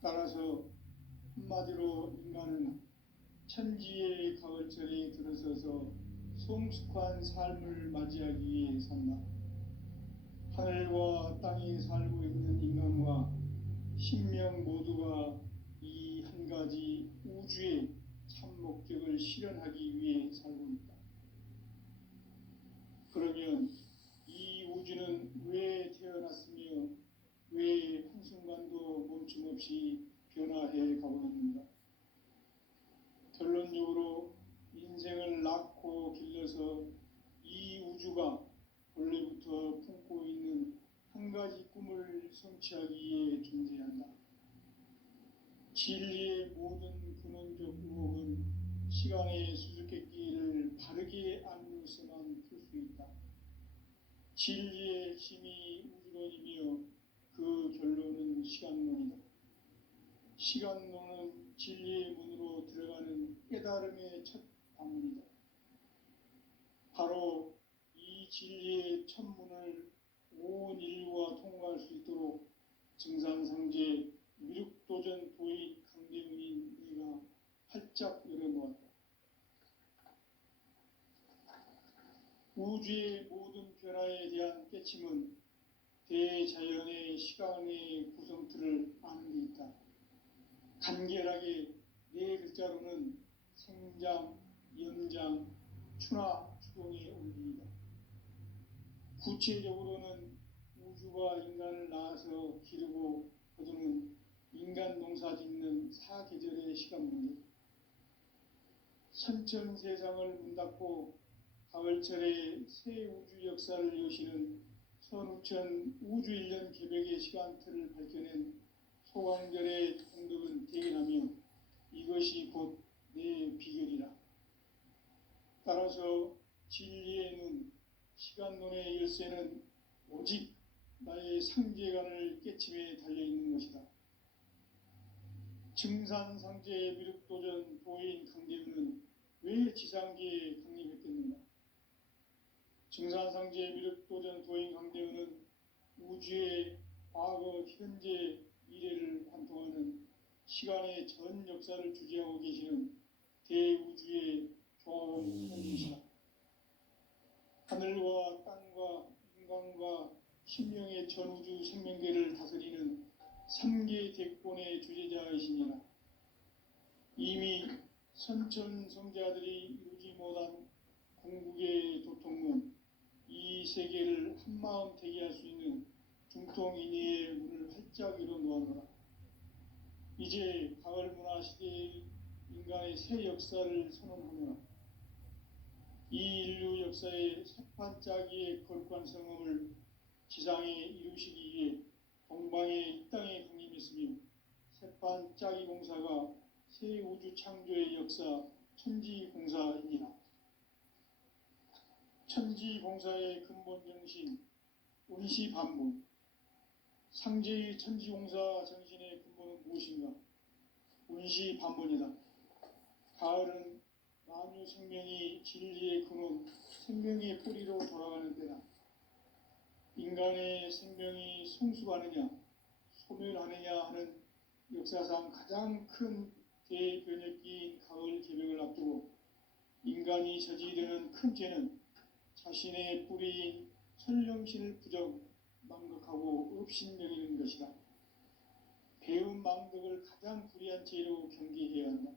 따라서 한마디로 인간은 천지의 가을철에 들어서서 성숙한 삶을 맞이하기 위해 산다. 하늘과 땅에 살고 있는 인간과 신명 모두가 이 한 가지 우주의 참 목적을 실현하기 위해 살고 있다. 그러면 이 우주는 왜 태어났으며 왜 한순간도 멈춤 없이 변화해 가고 있는가? 결론적으로 인생을 낳고 길러서 이 우주가 원래부터 품고 있는 한 가지 꿈을 성취하기 위해 존재한다. 진리의 모든 근원적 의혹은 시간의 수수께끼를 바르게 알고서만 풀 수 있다. 진리의 힘이 우주론이며 그 결론은 시간론이다. 시간론은 진리의 문으로 들어가는 깨달음의 첫 방문이다. 바로 이 진리의 첫 문을 온 인류가 통과할 수 있도록 증산상제 미륵도전 도인 강대문인 네가 활짝 열어놓았다. 우주의 모든 변화에 대한 깨침은 대자연의 시간의 구성틀을 아는 데 있다. 간결하게 네 글자로는 생장, 연장, 추나 추동의 원리이다. 구체적으로는 우주가 인간을 낳아서 기르고 거두는 인간 농사 짓는 사계절의 시간 문제, 선천 세상을 문 닫고 가을철에 새 우주 역사를 여시는 선우천 우주일년 개벽의 시간틀을 밝혀낸 소관결의 공덕은 대견하며 이것이 곧 내 비결이라. 따라서 진리의 눈, 시간론의 열쇠는 오직 나의 상제관을 깨침에 달려있는 것이다. 증산상제의 미륵도전 도인 강대우는 왜 지상계에 강림했겠는가? 증산상제의 미륵도전 도인 강대우는 우주의 과거, 현재, 미래를 관통하는 시간의 전 역사를 주재하고 계시는 대우주의 조홍천이시다. 하늘과 땅과 인간과 신명의 전우주 생명계를 다스리는 3계 대권의 주제자이시니라. 이미 선천성자들이 이루지 못한 궁극의 도통문, 이 세계를 한마음 되게 할 수 있는 중통인의의 문을 활짝 열어놓아노라. 이제 가을 문화 시대의 인간의 새 역사를 선언하노라. 이 인류 역사의 새판짜기의 거룩한 성음을 지상에 이루시기 위해 동방의 이 땅에 강림했으며 새판짜기 공사가 새 우주 창조의 역사 천지공사이니라. 천지공사의 근본 정신 운시반문, 상제의 천지공사 정신의 근본은 무엇인가? 운시반문이다. 가을은 만유 생명이 진리의 근원, 생명의 뿌리로 돌아가는 때다. 인간의 생명이 성숙하느냐, 소멸하느냐 하는 역사상 가장 큰 대변혁기인 가을 개벽을 앞두고 인간이 저지르는 큰 죄는 자신의 뿌리인 선령신을 부정, 망각하고 업신여기는 것이다. 배움 망덕을 가장 불의한 죄로 경계해야 한다.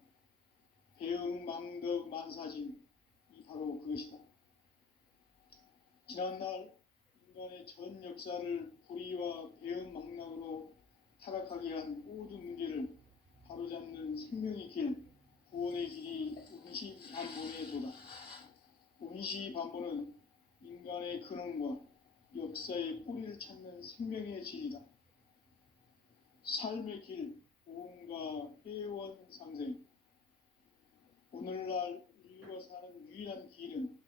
배움 망덕 만사진, 이 바로 그것이다. 지난날 인간의 전 역사를 불의와 배움 망락으로 타락하게 한 모든 문제를 바로잡는 생명의 길, 구원의 길이 운시반본의 도다. 운시반본은 인간의 근원과 역사의 뿌리를 찾는 생명의 질이다. 삶의 길, 보험과 회원 상생. 오늘날 인류가 사는 유일한 길은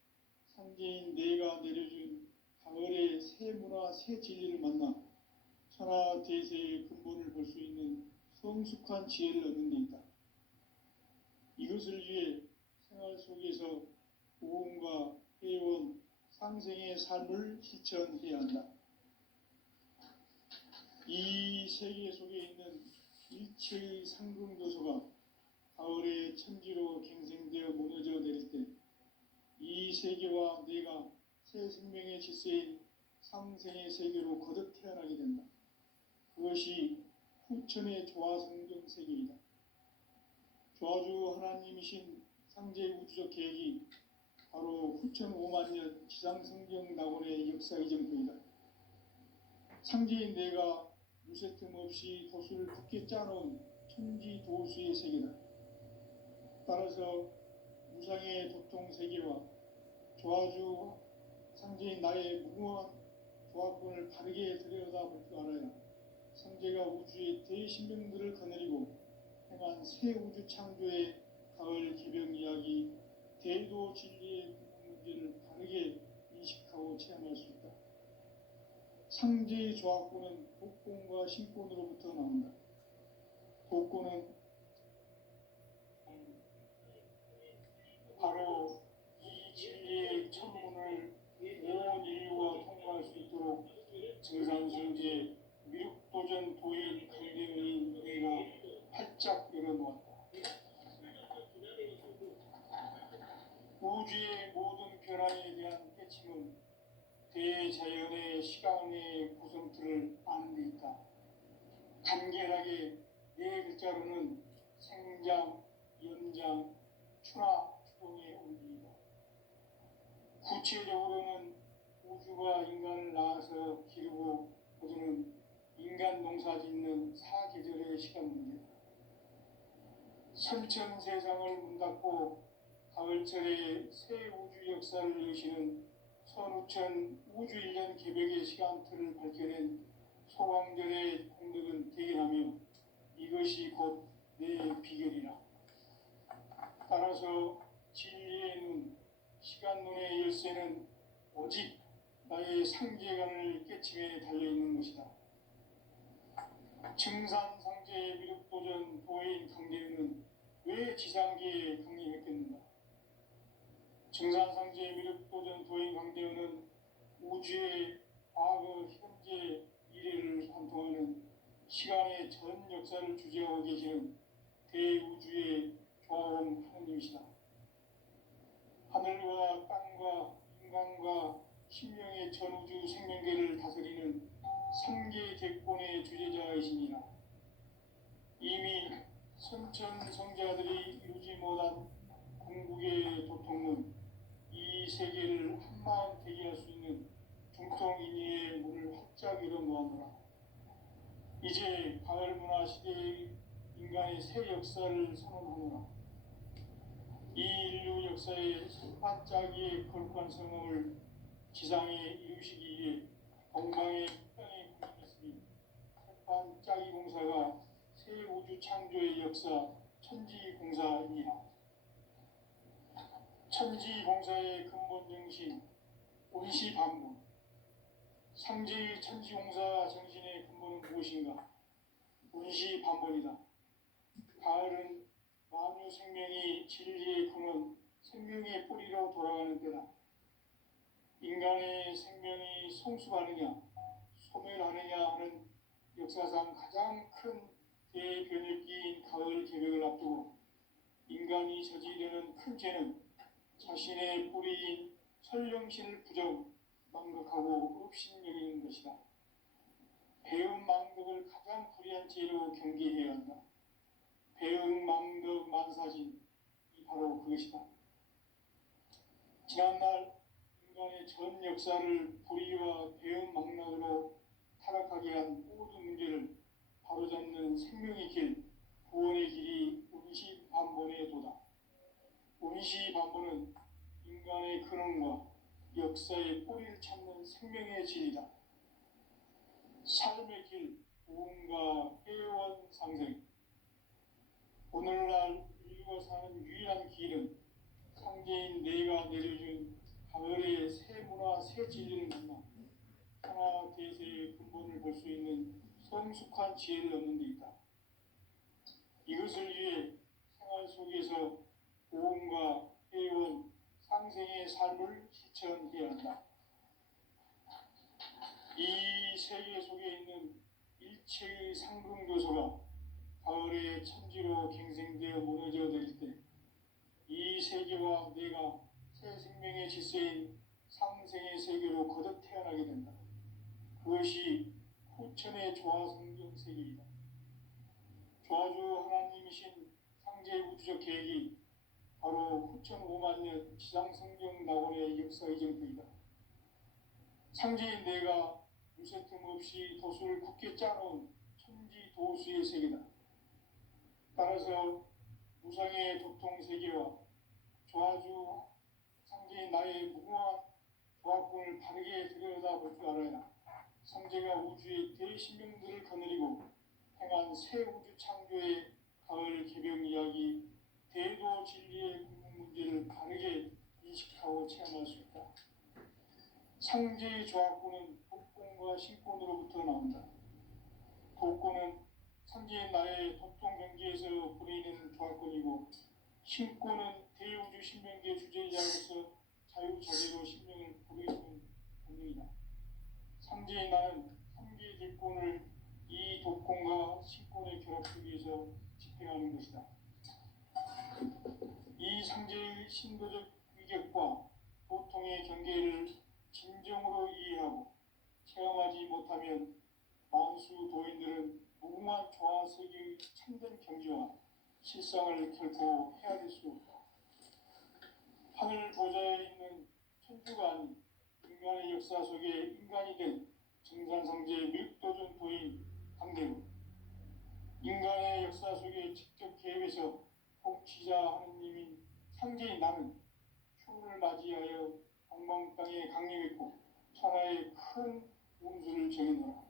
상제인 내가 내려준 가을의 새 문화, 새 진리를 만나 천하대세의 근본을 볼 수 있는 성숙한 지혜를 얻는 데 있다. 이것을 위해 생활 속에서 보험과 회원, 상생의 삶을 실천해야 한다. 이 세계 속에 있는 일체의 상승교소가 가을의 천지로 갱생되어 무너져 내릴 때 이 세계와 내가 새 생명의 질서인 상생의 세계로 거듭 태어나게 된다. 그것이 후천의 조화성경 세계이다. 조화주 하나님이신 상제의 우주적 계획이 바로 후천 5만 년 지상성경 낙원의 역사 이정표이다. 상제인 내가 무쇠 틈 없이 도수를 굳게 짜놓은 천지 도수의 세계다. 따라서 무상의 도통 세계와 조화주 상제인 나의 무궁한 조화권을 바르게 들여다볼 줄 알아야 상제가 우주의 대신병들을 거느리고 행한 새 우주 창조의 가을 개병 이야기, 대도 진리의 문제를 바르게 인식하고 체험할 수 있다. 상제의 조화권은 복권과 신권으로부터 나온다. 복권은 바로 이 진리의 천문을 온 인류가 통과할 수 있도록 증산성제 미륵도전 도인 강대현인 내가 활짝 열어놓았다. 우주의 모든 변화에 대한 깨침은 대자연의 시간의 구성틀을 아는 데 있다. 간결하게 네 글자로는 생장, 연장, 추나, 추동의 원리이다. 구체적으로는 우주가 인간을 낳아서 기르고 거두는 인간 농사 짓는 사계절의 시간 문제다. 선천 세상을 문 닫고 가을철에 새 우주 역사를 여시는 선우천 우주 1년 개벽의 시간틀을 밝혀낸 소광절의 공덕은 대견하며 이것이 곧 내 비결이라. 따라서 진리의 눈, 시간 눈의 열쇠는 오직 나의 상제관을 깨침에 달려있는 것이다. 증산상제의 미륵도전 도인 강대현은 왜 지상계에 강림했겠는가? 증산상제의 미륵도전 도인 강대현은 우주의 과거, 현재, 미래를 관통하는 시간의 전 역사를 주재하고 계시는 대우주의 조화원 하느님이시다. 하늘과 땅과 인간과 신명의 전우주 생명계를 다스리는 삼계 대권의 주제자이시니라. 이미 선천 성자들이 이루지 못한 궁극의 도통은 이 세계를 한마음 되게 할 수 있는 중통인의의 문을 활짝 열어놓았노라. 이제 가을 문화 시대의 인간의 새 역사를 선언하노라. 이 인류 역사의 반짝이의 거룩한 성공을 지상에 이루시기 위해 건강의 땅에 군림했으니 반짝이 공사가 새 우주 창조의 역사 천지공사이니라. 천지공사의 근본 정신 운시반문. 상제의 천지공사 정신의 근본은 무엇인가? 운시반문이다. 가을은 만유 생명이 진리의 근원, 생명의 뿌리로 돌아가는 때다. 인간의 생명이 성숙하느냐, 소멸하느냐 하는 역사상 가장 큰 대변혁기인 가을 개벽을 앞두고 인간이 저지르는 큰 죄는 자신의 뿌리인 설령신을 부정, 망각하고 업신여기는 것이다. 배움 망덕을 가장 불의한 죄로 경계해야 한다. 배움 망덕 만사진이 바로 그것이다. 지난날 인간의 전 역사를 불의와 배움 망락으로 타락하게 한 모든 문제를 바로잡는 생명의 길, 구원의 길이 운시반본의 도다. 운시반본은 인간의 근원과 역사의 뿌리를 찾는 생명의 진리다. 삶의 길, 구원과 회원 상생. 오늘날 인류가 사는 유일한 길은 상제인 내가 내려준 가을의 새 문화, 새 진리를 만나 하나 대세의 근본을 볼 수 있는 성숙한 지혜를 얻는 데 있다. 이것을 위해 생활 속에서 보험과 회원, 상생의 삶을 실천해야 한다. 이 세계 속에 있는 일체의 상금 요소가 가을의 천지로 갱생되어 무너져 내릴 때 이 세계와 내가 새 생명의 질서인 상생의 세계로 거듭 태어나게 된다. 그것이 후천의 조화성경 세계이다. 조화주 하나님이신 상제 우주적 계획이 바로 후천 5만 년 지상성경 낙원의 역사 이정표이다. 상제인 내가 무쇠 틈 없이 도수를 굳게 짜놓은 천지 도수의 세계다. 따라서 무상의 도통 세계와 조화주 상제인 나의 무궁한 조화권을 바르게 들여다볼 줄 알아야 상제가 우주의 대신명들을 거느리고 행한 새 우주 창조의 가을 개벽 이야기, 대도 진리의 궁극 문제를 바르게 인식하고 체험할 수 있다. 상제의 조화권은 독권과 신권으로부터 나온다. 독권은 상제의 나의 도통 경계에서 보내는 조화권이고, 신권은 대우주 신명계 주제자로서 자유자재로 신명을 부르는 본능이다. 상제의 나는 상계 대권을 이 독권과 신권의 결합 속에서 집행하는 것이다. 이 상제의 신도적 위격과 보통의 경계를 진정으로 이해하고 체험하지 못하면 만수 도인들은 무궁한 조화 세계의 참된 경지와 실상을 결코 헤아릴 수 없다. 하늘 보좌에 있는 천주가 아닌 인간의 역사 속에 인간이 된 정산상제 밀도전 도인 강대로 인간의 역사 속에 직접 개입해서 통치자 하느님인 상제인 나는 휴를 맞이하여 방방 땅에 강림했고 천하의 큰 운수를 정해놓아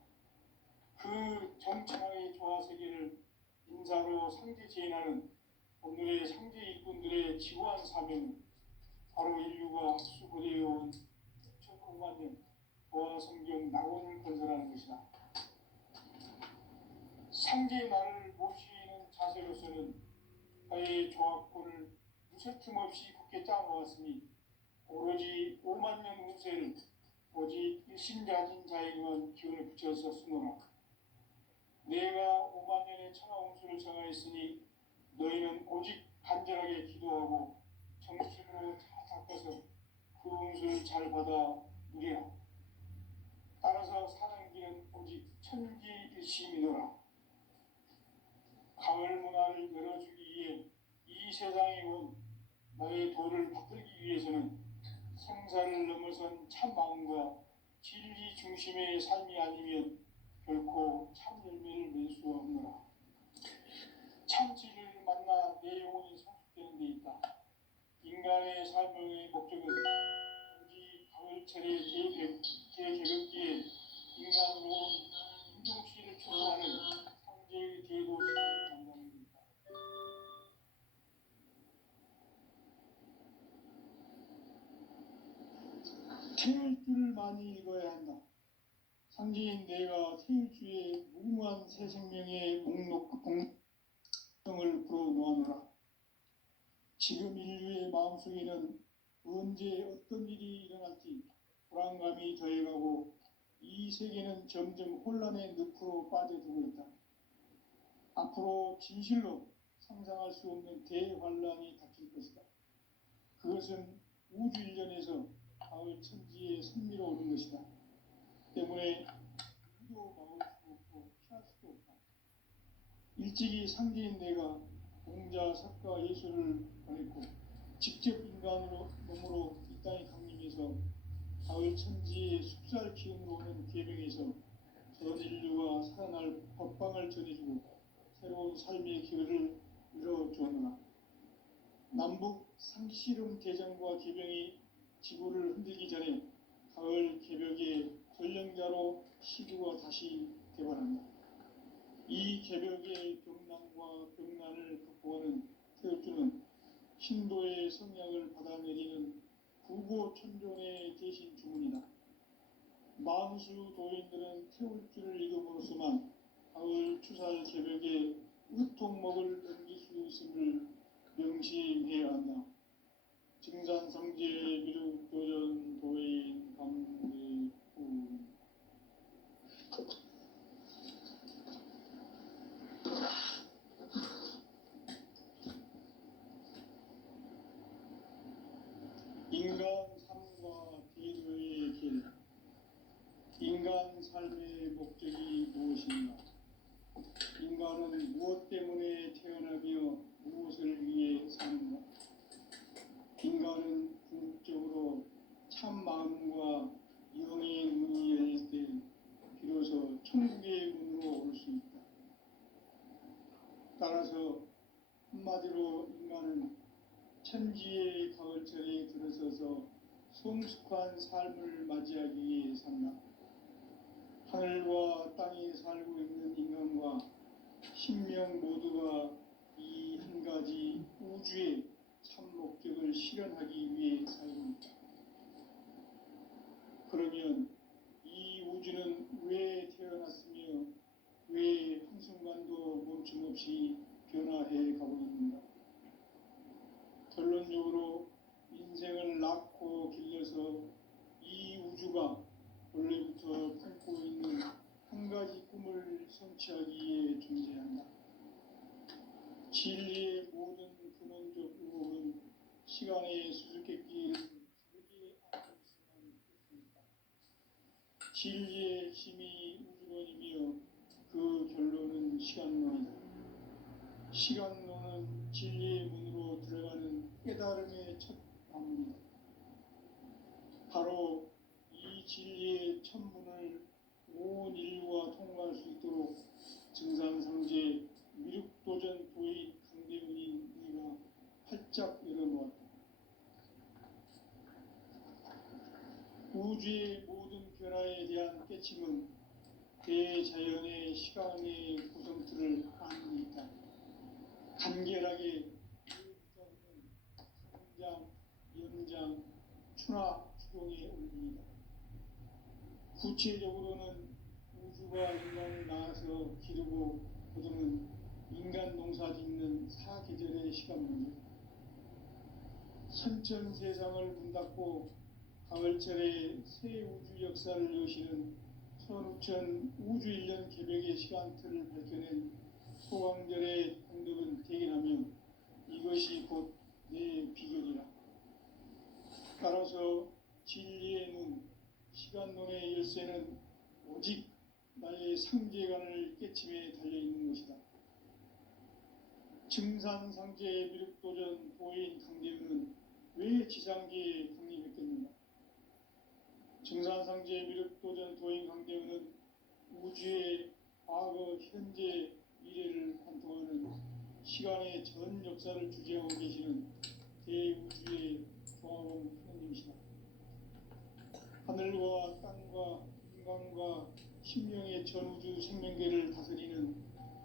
그 정천하의 조화세계를 인사로 상제 제인하는 오늘의 상제 일꾼들의 지구한 사명은 바로 인류가 수고되어온 6,500만 년 조화성경 낙원을 건설하는 것이다. 상제의 나를 모시는 자세로서는 나의 조화권을 무쇠 틈 없이 굳게 짜놓았으니 오로지 5만 년 운세를 오직 일심자진 자에게만 기운을 붙여서 쓰노라. 내가 5만 년의 천하 운수를 정하였으니 너희는 오직 간절하게 기도하고 정식으로 잘 닦아서 그 운수를 잘 받아 누리라. 따라서 사는 길은 오직 천지일심이노라. 가을 문화를 열어주기 위해 이 세상에 온 너의 도를 받들기 위해서는 생사를 넘어선 참 마음과 진리 중심의 삶이 아니면 결코 참 열매를 맺을 수 없노라. 참 진리를 만나 내 영혼이 성숙되는 데 있다. 인간의 삶의 목적은 오직 가을철의 대개벽기에 인간으로 인종치를 추구하는 상제의 대도시를 만나는 것이다. 태울 줄을 많이 읽어야 한다. 상제인 내가 태울 주의 무궁한 새 생명의 공성을 불어놓아노라. 지금 인류의 마음속에는 언제 어떤 일이 일어날지 불안감이 더해가고 이 세계는 점점 혼란의 늪으로 빠져들고 있다. 앞으로 진실로 상상할 수 없는 대환란이 닥칠 것이다. 그것은 우주 일전에서 가을 천지에 선미로 오는 것이다. 때문에 누구도 막을 수 없고 피할 수도 없다. 일찍이 상제인 내가 공자, 석가, 예수를 보냈고 직접 인간으로 몸으로 이 땅에 강림해서 가을 천지의 숙살 기운으로 오는 계명에서 전 인류가 살아날 법방을 전해주고 새로운 삶의 기회를 열어주었노라. 남북 상씨름 대전과 개병이 지구를 흔들기 전에 가을 개벽의 전령자로 시주가 다시 개발한다. 이 개벽의 병난과 병난을 극복하는 태울주는 신도의 성약을 받아내리는 구고천존의 대신 주문이다. 만수 도인들은 태울주를 읽음으로써만 가을 추살 개벽에 의통목을 넘길 수 있음을 명심해야 한다. 증산상제 미륵도전 도인 강대구 인간은 무엇 때문에 태어나며 무엇을 위해 사는가? 인간은 궁극적으로 참 마음과 영의 문이 열릴 때 비로소 천국의 문으로 올 수 있다. 따라서 한마디로 인간은 천지의 가을철에 들어서서 성숙한 삶을 맞이하기 위해 산다. 하늘과 땅에 살고 있는 인간과 신명 모두가 이 한 가지 우주의 참 목적을 실현하기 위해 살고 있다. 그러면 이 우주는 왜 태어났으며 왜 한순간도 멈춤없이 변화해 가고 있는가? 결론적으로 인생을 낳고 길러서 이 우주가 원래부터 품고 있는 한 가지 꿈을 성취하기 위해 존재한다. 진리의 모든 근원적 의혹은 시간의 수수께끼를 절대 안 했으면 좋겠습니다. 진리의 힘이 우주론이며 그 결론은 시간론이다. 시간론은 진리의 문으로 들어가는 깨달음의 첫 방문이다. 바로 이 진리의 첫 문을 온 인류가 통과할 수 있도록 증산상제 미륵도전 도인 강대훈인 네가 활짝 열어놓았다. 우주의 모든 변화에 대한 깨침은 대자연의 시간의 구성틀을 아는 데 있다. 간결하게 이어붙어있는 성장, 연장, 추나 추동의 원리이다. 구체적으로는 우주가 인간을 낳아서 기르고 거두는 인간 농사 짓는 사계절의 시간문제, 선천 세상을 문 닫고 가을철에 새 우주 역사를 여시는 선우천 우주 1년 개벽의 시간틀을 밝혀낸 소강절의 공덕은 대견하며 이것이 곧 내 비결이라. 따라서 진리의 문, 시간론의 열쇠는 오직 나의 상제관을 깨침에 달려있는 것이다. 증산상제의 미륵도전 도인 강대훈은 왜 지상계에 강림했겠는가? 증산상제의 미륵도전 도인 강대훈은 우주의 과거, 현재, 미래를 관통하는 시간의 전 역사를 주재하고 계시는 대우주의 조화봉 하느님이시다. 하늘과 땅과 인간과 신명의 전우주 생명계를 다스리는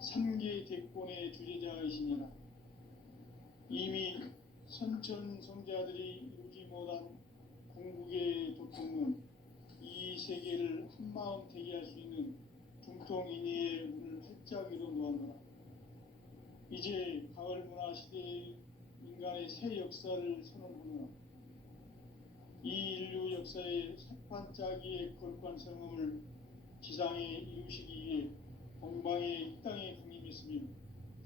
3계 대권의 주제자이시니라. 이미 선천성자들이 이루지 못한 궁극의 도통은 이 세계를 한마음 되게 할 수 있는 중통인의의 문을 활짝 열어 놓았노라. 이제 가을 문화 시대의 인간의 새 역사를 선언하노라. 이 인류 역사의 새판짜기의 거룩한 성음을 지상에 이루시기 위해 동방의 이 땅에 강림했으며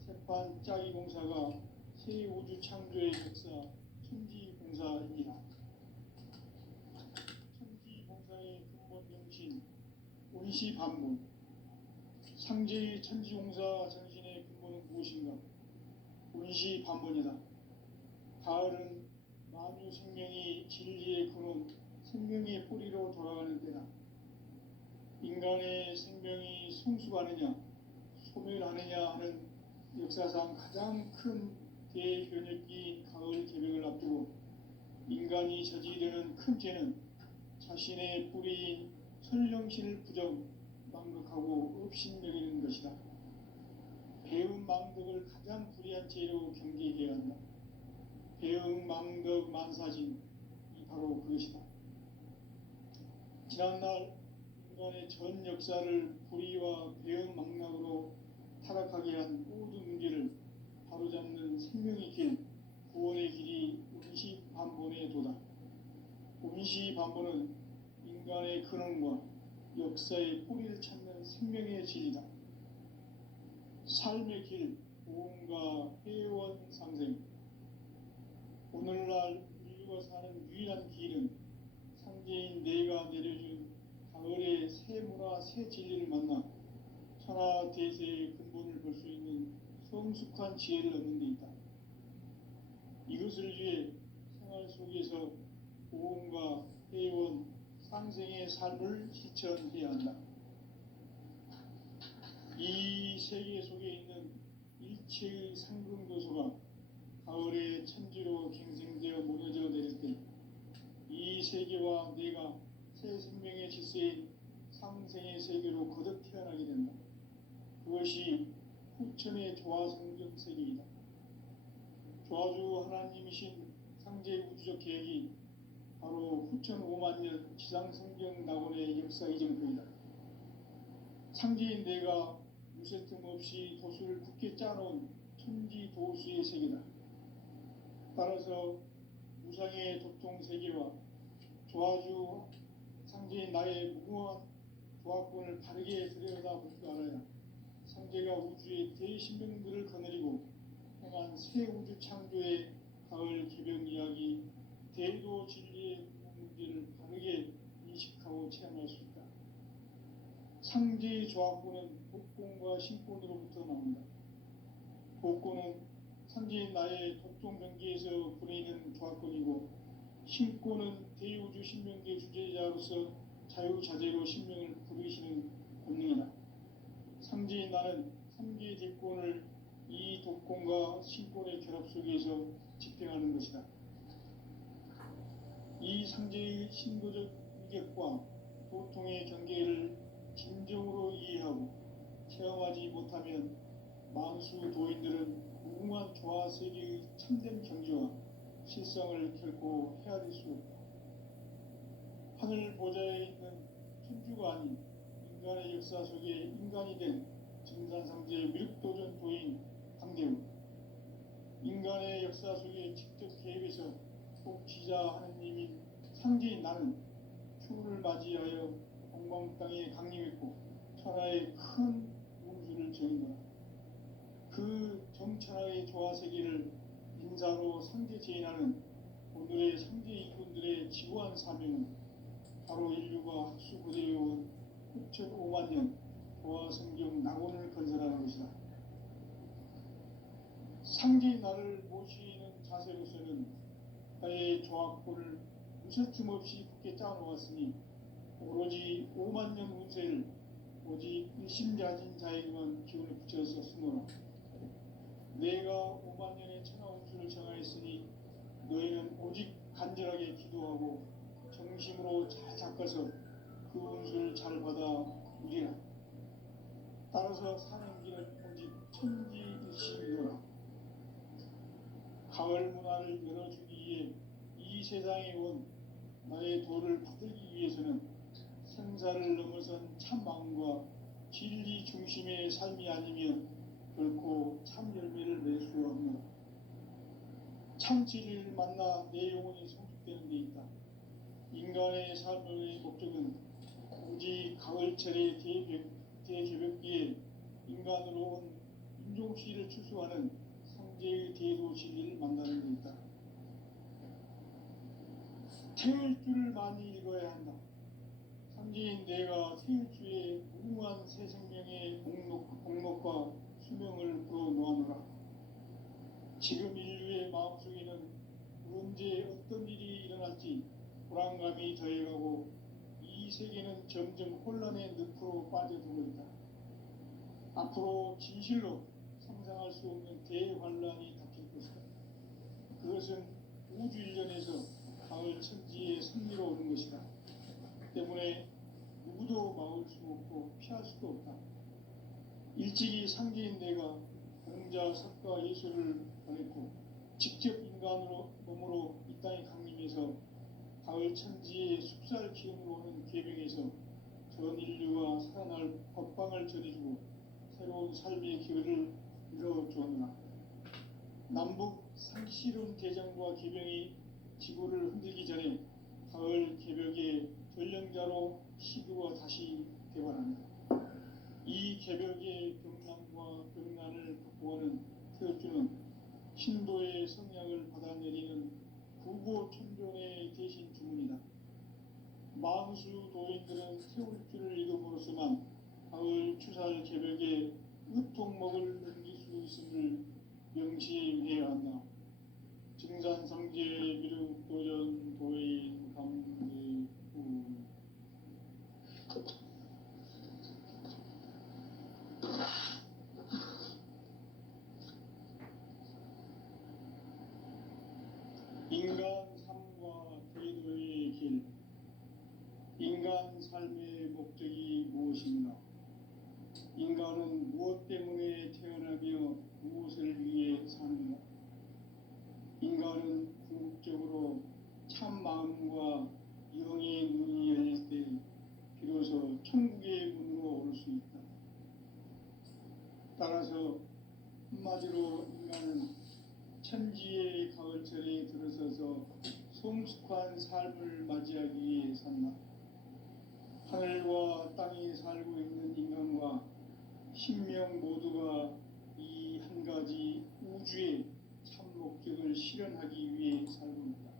새판짜기 공사가 새 우주 창조의 역사 천지공사입니다. 천지공사의 근본 정신 운시반문, 상제의 천지공사 정신의 근본은 무엇인가? 운시반문이다. 가을은 만유 생명이 진리의 근원, 생명의 뿌리로 돌아가는 때다. 인간의 생명이 성숙하느냐, 소멸하느냐 하는 역사상 가장 큰 대변혁기인 가을 개벽을 앞두고 인간이 저지르는 큰 죄는 자신의 뿌리인 설령신을 부정, 망극하고 업신여기는 것이다. 배은 망덕을 가장 불의한 죄로 경계해야 한다. 배응 망덕 만사진이 바로 그것이다. 지난날 인간의 전 역사를 불의와 배응 망락으로 타락하게 한 모든 문제를 바로잡는 생명의 길, 구원의 길이 운시반본의 도다. 운시반본은 인간의 근원과 역사의 뿌리를 찾는 생명의 진리다. 삶의 길, 보험과 회원 상생. 오늘날 인류가 사는 유일한 길은 상제인 내가 내려준 가을의 새 문화, 새 진리를 만나 천하 대세의 근본을 볼 수 있는 성숙한 지혜를 얻는 데 있다. 이것을 위해 생활 속에서 보험과 회원, 상생의 삶을 실천해야 한다. 이 세계 속에 있는 일체의 상승도소가 가을의 천지로 갱생되어 무너져 내릴 때 이 세계와 내가 새 생명의 질서인 상생의 세계로 거듭 태어나게 된다. 그것이 후천의 조화성경 세계이다. 조화주 하나님이신 상제 우주적 계획이 바로 후천 5만년 지상성경 낙원의 역사 이정표이다. 상제인 내가 무쇠틈 없이 도수를 굳게 짜놓은 천지 도수의 세계다. 따라서 무상의 도통세계와 조화주 상제인 나의 무궁한 조화권을 바르게 들여다볼 줄 알아야 상제가 우주의 대신명들을 거느리고 행한 새 우주 창조의 가을 개변 이야기, 대도 진리의 문제를 바르게 인식하고 체험할 수 있다. 상제의 조화권은 복권과 신권으로부터 나온다. 복권은 상제인 나의 독종 경계에서 보내는 조화권이고, 신권은 대우주 신명계 주제자로서 자유자재로 신명을 부르시는 권능이다. 상제인 나는 3개의 대권을 이 독권과 신권의 결합 속에서 집행하는 것이다. 이 상제의 신도적 위격과 도통의 경계를 진정으로 이해하고 체험하지 못하면 만수 도인들은 무궁한 조화 세계의 참된 경지와 실성을 결코 헤아릴 수 없다. 하늘 보좌에 있는 천주가 아닌 인간의 역사 속에 인간이 된 증산상제 미륵도전 도인 강대우, 인간의 역사 속에 직접 개입해서 복지자 하느님인 상제인 나는 추후를 맞이하여 공방 땅에 강림했고 천하의 큰 운수를 정인다. 그 정천하의 조화세계를 인사로 상제 제인하는 오늘의 상제 이군들의 지구한 사명은 바로 인류가 학수고대해온 6,500,000년 조화성경 낙원을 건설하는 것이다. 상제인 나를 모시는 자세로서는 나의 조화권을 무쇠틈 없이 굳게 짜놓았으니 오로지 50,000년 운세를 오직 일심자진 자에게만 기운을 붙여서 쓰노라. 내가 50,000년의 천하운수를 정하였으니 너희는 오직 간절하게 기도하고 정심으로 잘 닦아서 그 운수를 잘 받아 누리라. 따라서 사는 길은 오직 천지일심이로라. 가을 문화를 열어주기 위해 이 세상에 온 나의 도를 받들기 위해서는 생사를 넘어선 참 마음과 진리 중심의 삶이 아니면 결코 참 열매를 낼 수 없노라. 참 진리를 만나 내 영혼이 성숙되는 데 있다. 인간의 삶의 목적은 오직 가을철의 대개벽기에 인간으로 온 인종시를 추수하는 상제의 대도 진리를 만나는 데 있다. 태일 줄을 많이 읽어야 한다. 상제인 내가 태일주의 무궁한 새 생명의 목록과 수명을 풀어놓아노라. 지금 인류의 마음속에는 언제 어떤 일이 일어날지 불안감이 더해가고 이 세계는 점점 혼란의 늪으로 빠져들고 있다. 앞으로 진실로 상상할 수 없는 대환란이 닥칠 것이다. 그것은 우주 일련에서 가을 천지의 승리로 오는 것이다. 때문에 누구도 막을 수 없고 피할 수도 없다. 일찍이 상제인 내가 공자, 석가, 예수를 보냈고 직접 인간으로 몸으로 이 땅에 강림해서 가을 천지의 숙살 기운으로 오는 계명에서 전 인류가 살아날 법방을 전해주고 새로운 삶의 기회를 이뤄주었노라. 남북 상시론 대전과 계명이 지구를 흔들기 전에 가을 개벽의 전령자로 시드와 다시 대발합니다. 이 개벽의 경난과 병난을 극복하는 태엽주는 신도의 성향을 받아내리는 구고천존의 대신 주문이다. 만수 도인들은 태울주를 읽음으로써만 가을 추살 개벽의 으통목을 넘길 수 있음을 명심해야 한다. 증산상제 미륵도전 도인 강대우. 인간 삶과 태도의 길. 인간 삶의 목적이 무엇인가? 인간은 무엇 때문에 태어나며 무엇을 위해 사는가? 인간은 궁극적으로 참 마음과 영의 문이 열릴 때 비로소 천국의 문으로 올 수 있다. 따라서 한마디로 인간은 천지의 가을철에 들어서서 성숙한 삶을 맞이하기 위해 산다. 하늘과 땅에 살고 있는 인간과 신명 모두가 이 한 가지 우주의 참 목적을 실현하기 위해 살고 있다.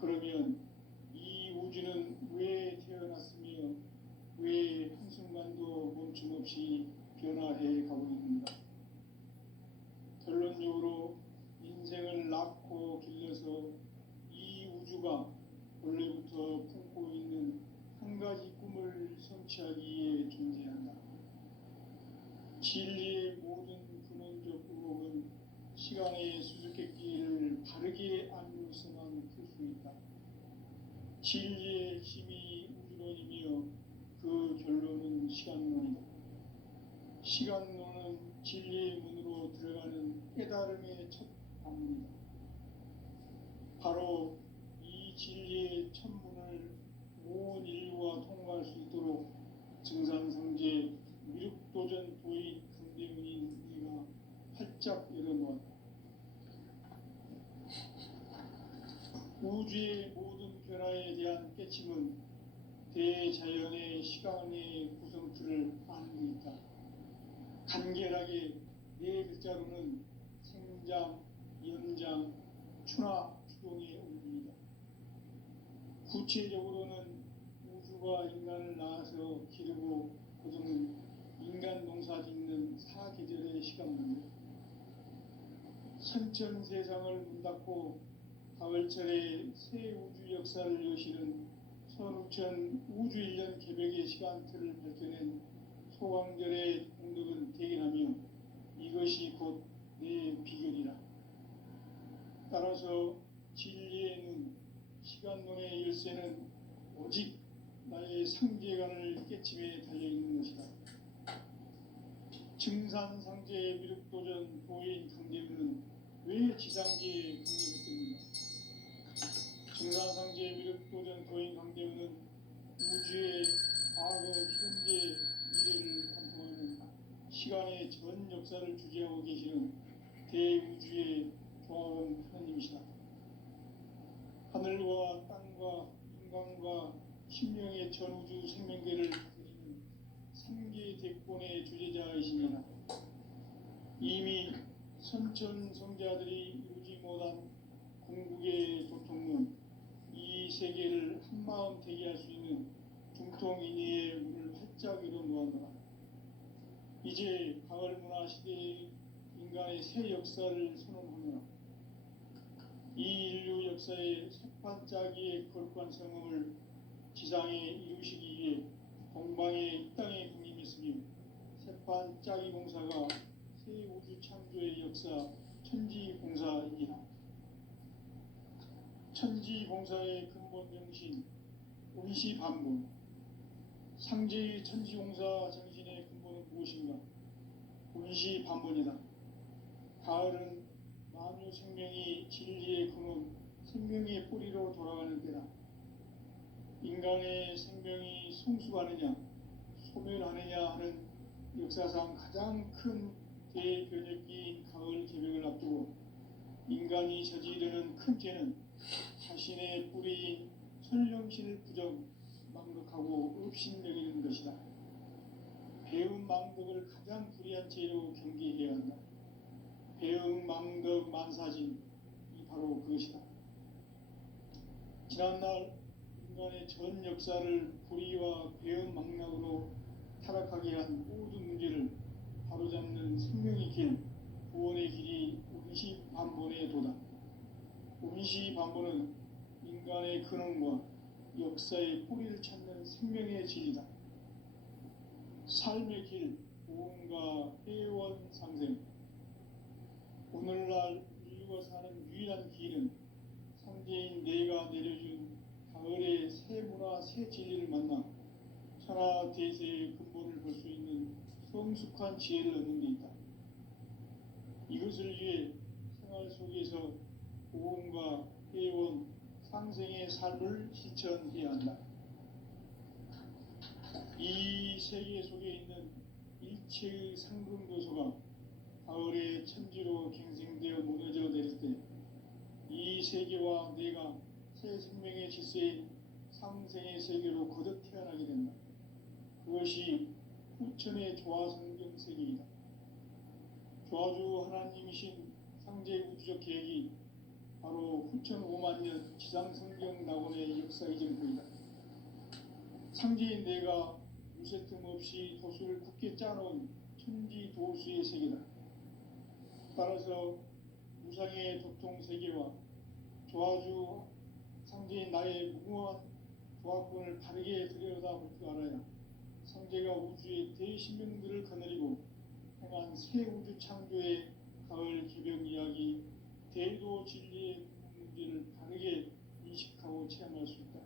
그러면 이 우주는 왜 태어났으며 왜 한순간도 멈춤 없이 변화해 가고 있는가? 결론적으로 인생을 낳고 길러서 이 우주가 원래부터 품고 있는 한 가지 꿈을 성취하기 위해 존재한다. 진리의 모든 근원적 의혹은 시간의 수수께끼를 바르게 알면서만 풀 수 있다. 진리의 힘이 우주론이며 그 결론은 시간론이다. 시간론은 진리의 문으로 들어가는 깨달음의 첫 방문이다. 바로 이 진리의 첫 문을 온 인류가 통과할 수 있도록 증산상제 미륵도전 도인 강대문인 네가 활짝 열어놓았다. 우주의 모든 변화에 대한 깨침은 대자연의 시간의 구성틀을 아는 데 있다. 간결하게 네 글자로는 생장, 연장, 추나 추동의 의미이다. 구체적으로는 우주가 인간을 낳아서 기르고 거두는 인간 농사 짓는 사계절의 시간입니다. 선천 세상을 문 닫고 가을철에 새 우주 역사를 여시는 선우천 우주 1년 개벽의 시간틀을 밝혀낸 소강절의 공덕은 대견하며 이것이 곧 내 비결이라. 따라서 진리의 눈, 시간론의 열쇠는 오직 나의 상제관을 깨침에 달려있는 것이다. 증산상제 미륵도전 도인 강대문은 왜 지상계에 강림했겠는가? 증산상제 미륵도전 도인 강대문은 우주의 과거, 현재, 미래를 관통하는 시간의 전 역사를 주재하고 계시는 대우주의 조화원 하나님이시다. 하늘과 땅과 인간과 신명의 전우주 생명계를 다스리는 삼계 대권의 주재자이시니라. 이미 선천 성자들이 이루지 못한 궁극의 도통문, 이 세계를 한마음 되게 할 수 있는 중통인의의 문을 활짝 열어놓았노라. 이제 가을 문화 시대의 인간의 새 역사를 선언하노라. 이 인류 역사의 새반짝이의 거룩한 성음을 지상에 이루시기 위해 동방의 이 땅에 강림했으며 새반짝이 공사가 새 우주 창조의 역사 천지공사이니라. 천지공사의 근본 정신 운시반본. 상제의 천지공사 정신의 근본은 무엇인가? 운시반본이다. 가을은 만유 생명이 진리의 근원, 생명의 뿌리로 돌아가는 때다. 인간의 생명이 성숙하느냐, 소멸하느냐 하는 역사상 가장 큰 대변혁기인 가을 개벽을 앞두고 인간이 저지르는 큰 죄는 자신의 뿌리인 설령신을 부정, 망극하고 업신여기는 것이다. 배움 망덕을 가장 불의한 죄로 경계해야 한다. 배움 망덕 만사진이 바로 그것이다. 지난날 인간의 전 역사를 불의와 배움 망락으로 타락하게 한 모든 문제를 바로잡는 길, 구원의 길이 운시반본에 도다. 운시반본은 인간의 근원과 역사의 뿌리를 찾는 생명의 진리다. 삶의 길, 보험과 회원 상생. 오늘날 인류가 사는 유일한 길은 상제인 내가 내려준 가을의 새 문화, 새 진리를 만나 천하 대세의 근본을 볼 수 있는 성숙한 지혜를 얻는 데 있다. 이것을 위해 생활 속에서 보험과 회원, 상생의 삶을 실천해야 한다. 이 세계 속에 있는 일체의 상근도서가 가을의 천지로 갱생되어 무너져 내릴 때 이 세계와 내가 새 생명의 질서의 상생의 세계로 거듭 태어나게 된다. 그것이 후천의 조화성경 세계이다. 조화주 하나님이신 상제 우주적 계획이 바로 후천 5만 년 지상성경 낙원의 역사 이전부이다. 상제인 내가 무쇠 틈 없이 도수를 굳게 짜놓은 천지 도수의 세계다. 따라서 무상의 도통 세계와 조화주 상제인 나의 무궁한 조화권을 바르게 들여다볼 줄 알아야 상제가 우주의 대신명들을 거느리고 행한 새 우주 창조의 가을 개변 이야기, 대도 진리의 문제를 바르게 인식하고 체험할 수 있다.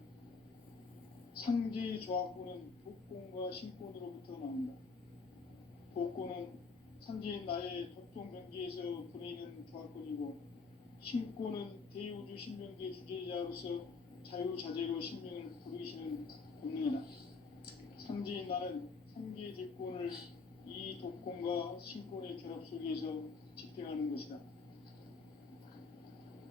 상제의 조화권은 독권과 신권으로부터 나온다. 독권은 상제인 나의 도통 경계에서 보내는 조화권이고, 신권은 대우주 신명계 주제자로서 자유자재로 신명을 부르시는 본능이다. 상제인 나는 상계의 대권을 이 독권과 신권의 결합 속에서 집행하는 것이다.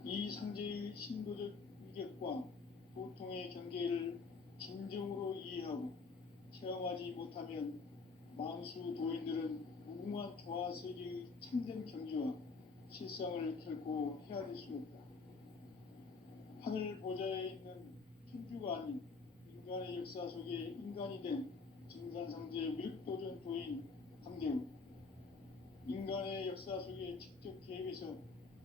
이 상제의 신도적 위격과 도통의 경계를 진정으로 이해하고 체험하지 못하면 만수 도인들은 무궁한 조화세계의 참된 경지와 실상을 결코 헤아릴 수 없다. 하늘 보좌에 있는 천주가 아닌 인간의 역사 속에 인간이 된 증산상제 밀도전 도인 강대우, 인간의 역사 속에 직접 계획해서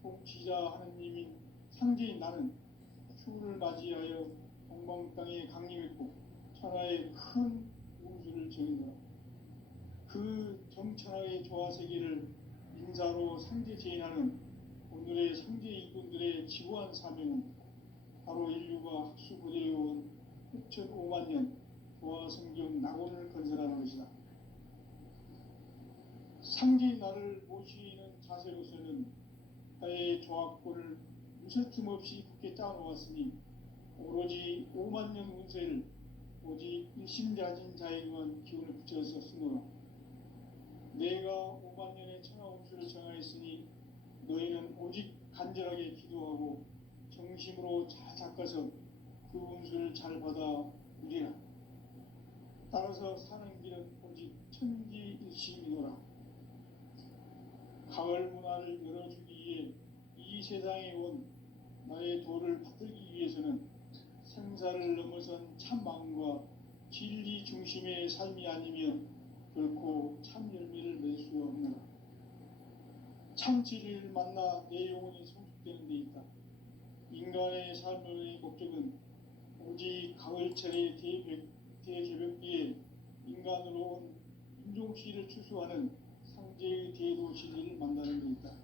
통치자 하느님인 상제인 나는 추후를 맞이하여 동방 땅에 강림했고 천하의 큰 우주를 정인다. 그 정천하의 조화세계를 인사로 상제 제인하는 오늘의 상제 일꾼들의 지구한 사명은 바로 인류가 학수고대해온 후천 5만 년 조화성경 낙원을 건설하는 것이다. 상제인 나를 모시는 자세로서는 나의 조화권을 무쇠틈 없이 굳게 짜놓았으니 오로지 5만 년 운세를 오직 일심자진 자에게만 기운을 붙여서 쓰노라. 내가 5만 년의 천하 운수를 정하였으니 너희는 오직 간절하게 기도하고 정심으로 잘 닦아서 그 운수를 잘 받아 누리라. 따라서 사는 길은 오직 천지일심이노라. 가을 문화를 열어주기 위해 이 세상에 온 나의 도를 받들기 위해서는 생사를 넘어선 참 마음과 진리 중심의 삶이 아니면 결코 참 열매를 낼 수 없노라. 참 진리를 만나 내 영혼이 성숙되는 데 있다. 인간의 삶의 목적은 오직 가을철의 대개벽기에 인간으로 온 인종시를 추수하는 상제의 대도 진리를 만나는 데 있다.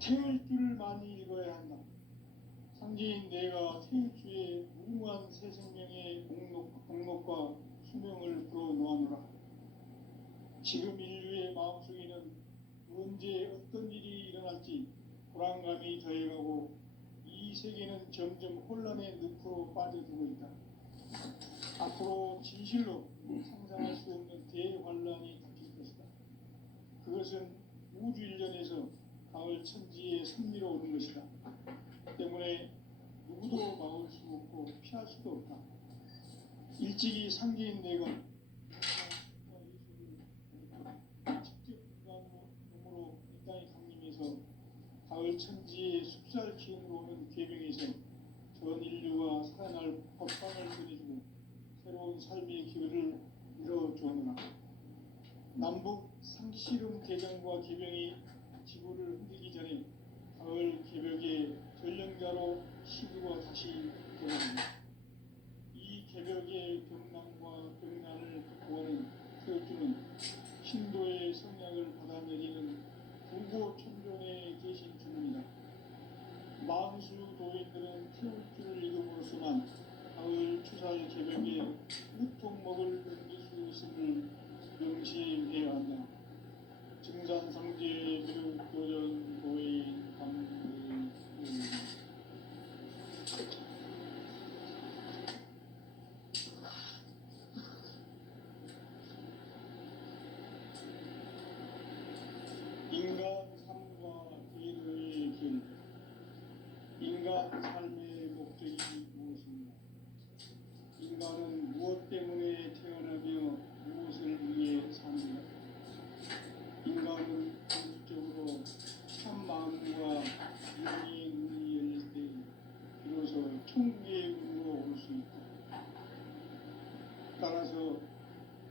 태일주를 많이 읽어야 한다. 상제인 내가 태일주의 무궁한 새 생명의 목록과 수명을 풀어놓아노라. 지금 인류의 마음속에는 언제 어떤 일이 일어날지 불안감이 더해가고 이 세계는 점점 혼란의 늪으로 빠져들고 있다. 앞으로 진실로 상상할 수 없는 대환란이 닥칠 것이다. 그것은 우주 일련에서 가을 천지에 선미로 오는 것이다. 때문에 누구도 막을 수 없고 피할 수도 없다. 일찍이 상제인 내가 직접 인간으로 이 땅에 강림해서 가을 천지의 숲살 기운으로 오는 계명에서 전 인류가 살아날 법방을 전해주고 새로운 삶의 기회를 열어주었노라. 남북 상씨름 대전과 개병이 지구를 흔들기 전에 가을 개벽의 전령자로 시구가 다시 돌아옵니다. 이 개벽의 병난과 병난을 극복하는 태극주는 신도의 성약을 받아 내리는 부고 천존에 계신 주입니다. 만수 도인들은 태극주를 이름으로서만 가을 추살 개벽에 우통먹을 넘길 수 있음을 명시해야 한다. 증산상제 미륵도전 도인 강대 인간 삶과 인의 길. 인간 삶의 목적이 무엇입니까? 인간은 무엇 때문에 태어나며 무엇을 위해 삽니까? 인간은 본질적으로 참 마음과 윤리의 눈이 열릴 때 비로소 천국의 문으로 올 수 있다. 따라서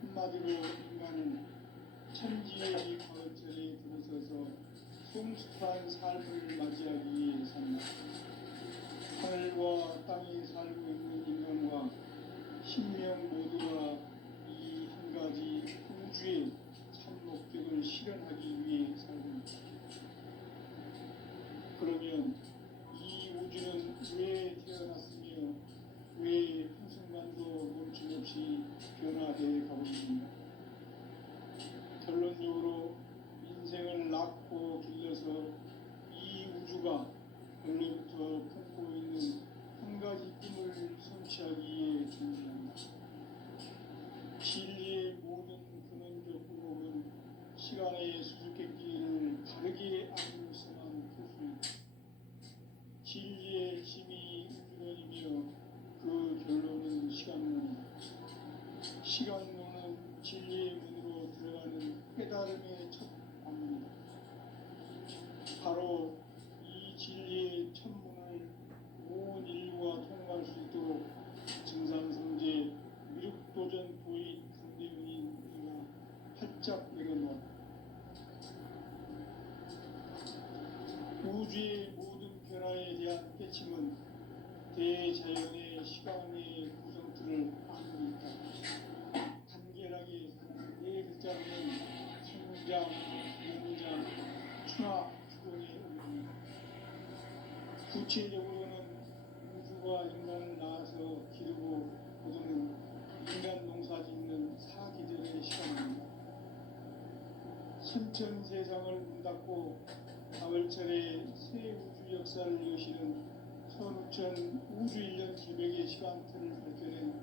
한마디로 인간은 천지의 가을철에 들어서서 성숙한 삶을 맞이하기 위해 산다. 하늘과 땅에 살고 있는 인간과 신명 모두가 이 한 가지 우주의 참 목적을 실현하기 위해 살고 있다. 그러면 이 우주는 왜 태어났으며 왜 한순간도 멈춤없이 변화되어 가고 있습니까? 결론적으로 인생을 낳고 길러서 이 우주가 원래부터 품고 있는 한 가지 꿈을 성취하기 위해 존재한다. 진리의 모든 근원적 의혹은 시간의 수수께끼를 다르게 알고서만 풀 수 있다. 진리의 힘이 우주론이며 그 결론은 시간론이다. 시간론은 진리의 문으로 들어가는 깨달음의 첫 방문이다. 바로 이 진리의 첫 문을 온 인류가 통과할 수 있도록 증산성제 미륵도전 도인 강대윤이 우리가 활짝 내려놓았다. 우주의 모든 변화에 대한 깨침은 대자연의 시간의 구성틀을 안고 있다. 간결하게 네 글자로는 성장, 연장, 추나 주동의 의미입니다. 구체적으로는 우주가 인간을 낳아서 기르고 거두는 인간 농사 짓는 사기들의 시간입니다. 선천 세상을 문 닫고 가을철에 새 우주 역사를 여시는 선우천 우주 1년 기백의 시간틀을 밝혀낸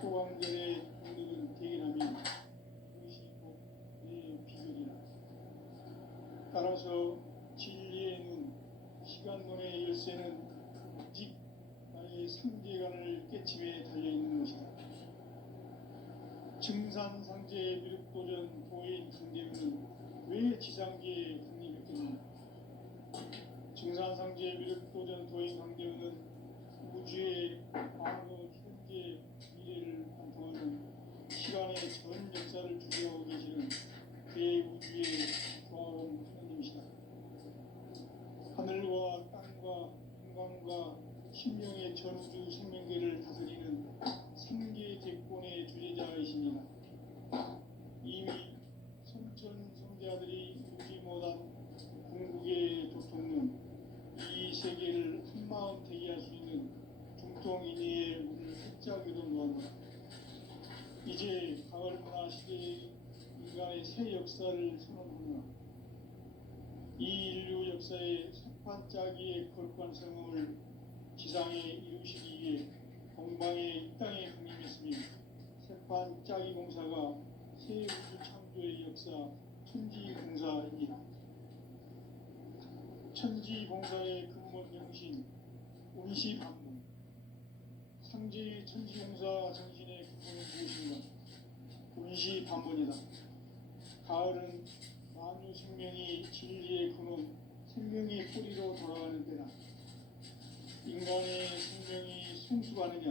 소강전의 공덕은 대견함이 그것이 곧 내 비결이라. 따라서 진리의 눈, 시간론의 열쇠는 오직 나의 상계관을 깨침에 달려있는 것이다. 증산상제 미륵도전 도인 강대윤은 왜 지상계에 강림했겠느냐? 증산상제 미륵도전 도인 강대윤은 우주의 과거, 현재, 미래를 관통하는 시간의 전 역사를 주도하고 계시는 대우주의 고아원 하나님이시다. 하늘과 땅과 인간과 신명의 전우주 생명계를 다스리는 삼계 대권의 주제자이십니다. 이미 성천 성자들이 이루지 못한 궁극의 도통론, 이 세계를 한마음 되게 할 수 있는 중통인의의 문을 활짝 열어놓았다. 이제 가을 문화 시대의 인간의 새 역사를 선언하노라. 이 인류 역사의 석판짜기의 거룩한 성공을 지상에 이루시기 위해 동방의 이 땅에 강림했으며 석판짜기 공사가 새 우주 창조의 역사 천지공사입니다. 천지공사의 근본 정신 운시반문. 상제의 천지공사 정신의 근본은 무엇인가? 운시반문이다. 가을은 만유 생명이 진리의 근원, 생명의 뿌리로 돌아가는 때다. 인간의 생명이 성숙하느냐,